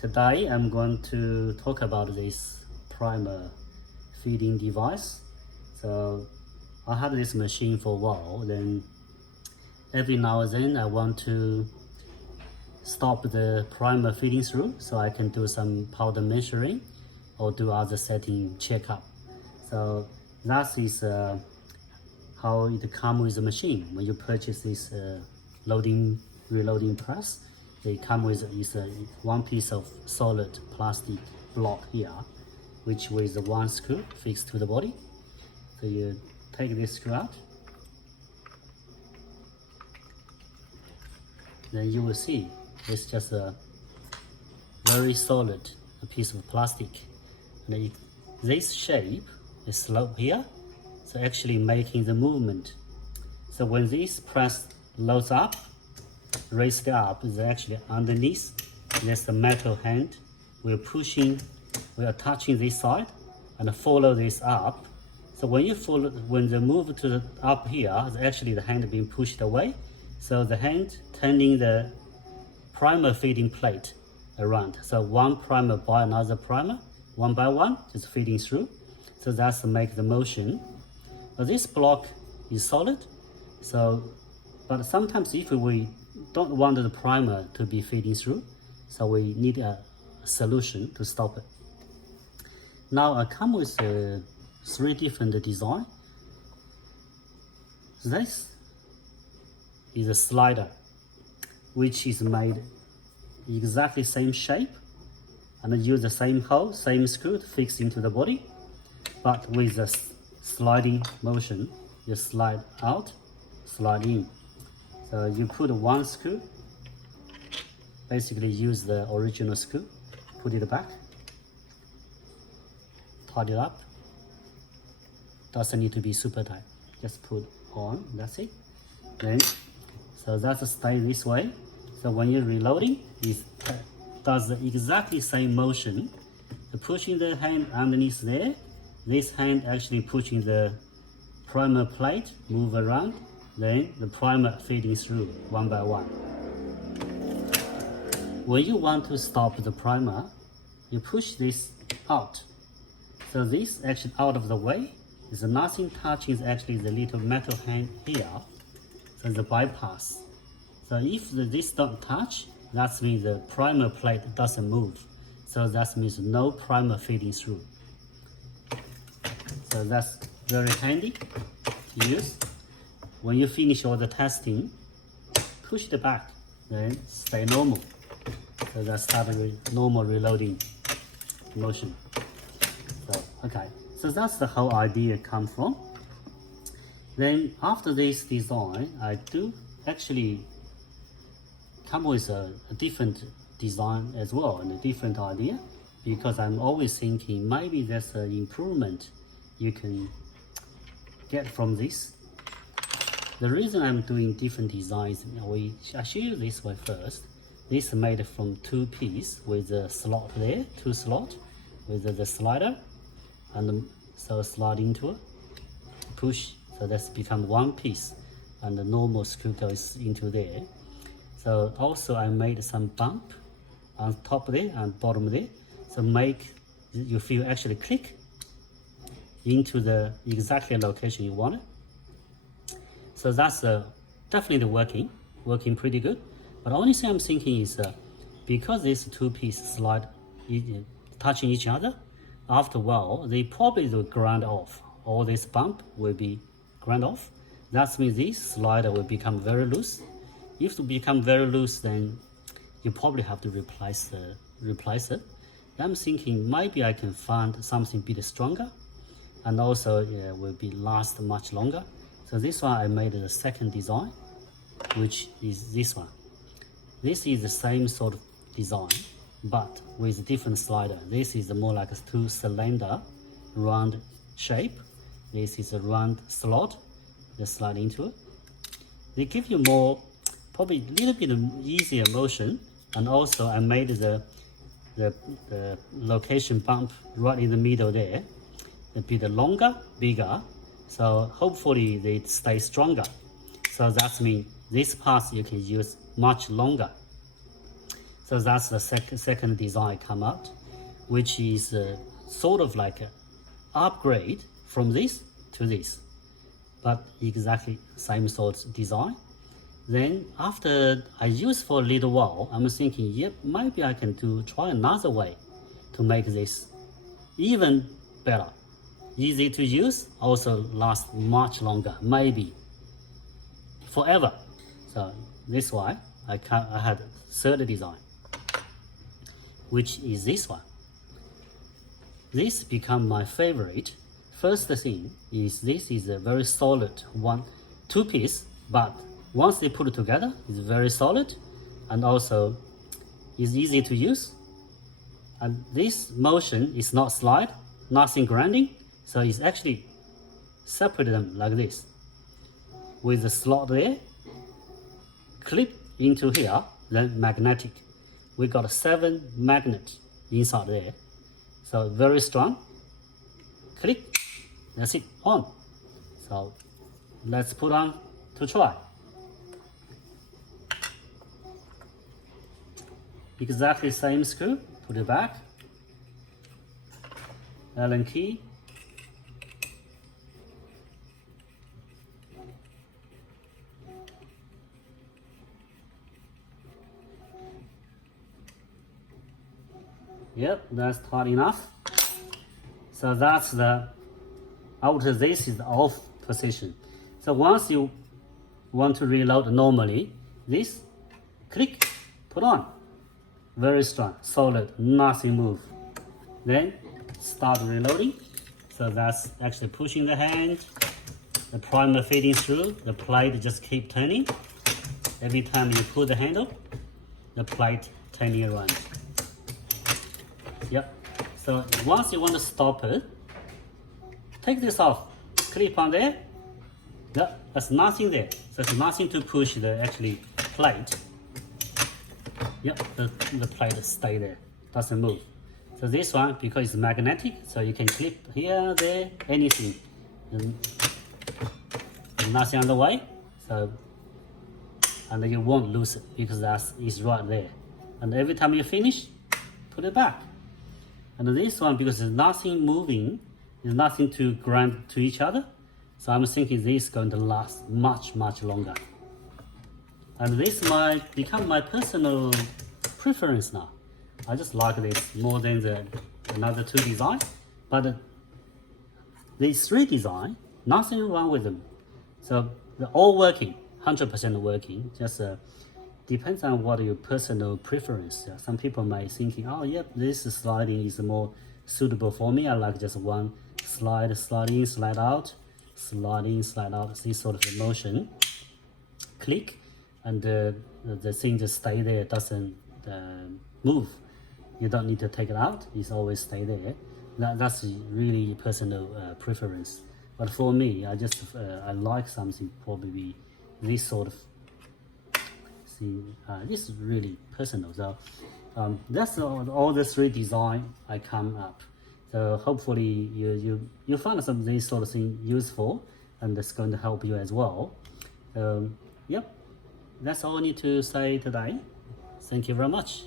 Today I'm going to talk about this primer feeding device. So I had this machine for a while, then every now and then I want to stop the primer feeding through so I can do some powder measuring or do other setting checkup. So that is how it comes with the machine. When you purchase this reloading press, they come with one piece of solid plastic block here, which with one screw fixed to the body. So you take this screw out, then you will see it's just a very solid piece of plastic. And this shape is slope here, so actually making the movement. So when this press loads up, raised up, is actually underneath. There's a metal hand. We are touching this side and follow this up. So when they move to the up here, it's actually the hand being pushed away. So the hand turning the primer feeding plate around. So one primer by another primer, one by one, just feeding through. So that's to make the motion. But this block is solid. But sometimes if we don't want the primer to be feeding through, so we need a solution to stop it. Now I come with three different designs. This is a slider, which is made exactly same shape and use the same hole, same screw to fix into the body, but with a sliding motion. You slide out, slide in. So you put one screw, basically use the original screw, put it back, tighten it up. Doesn't need to be super tight, just put on, that's it. Then, so that's stay this way. So when you're reloading, it does the exactly same motion. So pushing the hand underneath there, this hand actually pushing the primer plate, move around, then the primer feeding through one by one. When you want to stop the primer, you push this out. So this actually out of the way, is nothing touching is actually the little metal hand here, so the bypass. So if this don't touch, that means the primer plate doesn't move. So that means no primer feeding through. So that's very handy to use. When you finish all the testing, push it back, then stay normal. So that started with normal reloading motion. So, okay, so that's the whole idea come from. Then after this design, I do actually come with a different design as well and a different idea, because I'm always thinking maybe there's an improvement you can get from this. The reason I'm doing different designs, I show you this one first. This is made from two pieces with a slot there, two slots with the slider, and so slide into it, push, so that's become one piece, and the normal screw goes into there. So also I made some bump on top there and bottom there, so make you feel actually click into the exactly location you want it. So that's definitely working pretty good. But the only thing I'm thinking is because these two pieces slide touching each other, after a while they probably will grind off. All this bump will be grind off. That means this slider will become very loose. If it become very loose, then you probably have to replace it. I'm thinking maybe I can find something a bit stronger, and also will be last much longer. So this one I made the second design, which is this one. This is the same sort of design, but with a different slider. This is more like a two cylinder round shape. This is a round slot, just slide into it. They give you more, probably a little bit easier motion, and also I made the location bump right in the middle there. A bit longer, bigger, so hopefully they stay stronger. So that means this part you can use much longer. So that's the second design come out, which is sort of like an upgrade from this to this, but exactly same sort of design. Then after I use for a little while, I'm thinking, yep, maybe I can try another way to make this even better. Easy to use, also last much longer, maybe forever. So this why I had third design, which is this one. This become my favorite. First thing is this is a very solid two piece, but once they put it together, it's very solid and also is easy to use. And this motion is not slide, nothing grinding, so it's actually separate them like this. With the slot there, clip into here, then magnetic. We got 7 magnets inside there. So very strong. Click, that's it, on. So let's put on to try. Exactly same screw, put it back. Allen key. Yep, that's tight enough. So that's after this is the off position. So once you want to reload normally, this, click, put on. Very strong, solid, nothing move. Then start reloading. So that's actually pushing the hand, the primer feeding through, the plate just keep turning. Every time you pull the handle, the plate turning around. Yep. So once you want to stop it, take this off, clip on there. Yep, there's nothing there. So there's nothing to push the actually plate. Yep, the plate stay there, doesn't move. So this one, because it's magnetic, so you can clip here, there, anything. And nothing on the way. So, and you won't lose it because it's right there. And every time you finish, put it back. And this one, because there's nothing moving, there's nothing to grind to each other, so I'm thinking this is going to last much, much longer. And this might become my personal preference now. I just like this more than the another 2 design. But these 3 design, nothing wrong with them. So they're all working, 100% working. Just depends on what your personal preference. Some people might thinking, oh yep, this sliding is more suitable for me. I like just one slide in, slide out, slide in, slide out, this sort of motion. Click, and the thing just stay there, doesn't move. You don't need to take it out, it's always stay there. That's really personal preference. But for me, I like something probably this sort of. This is really personal. So that's all the 3 design I come up. So hopefully you find some of these sort of thing useful, and it's going to help you as well. Yep, that's all I need to say today. Thank you very much.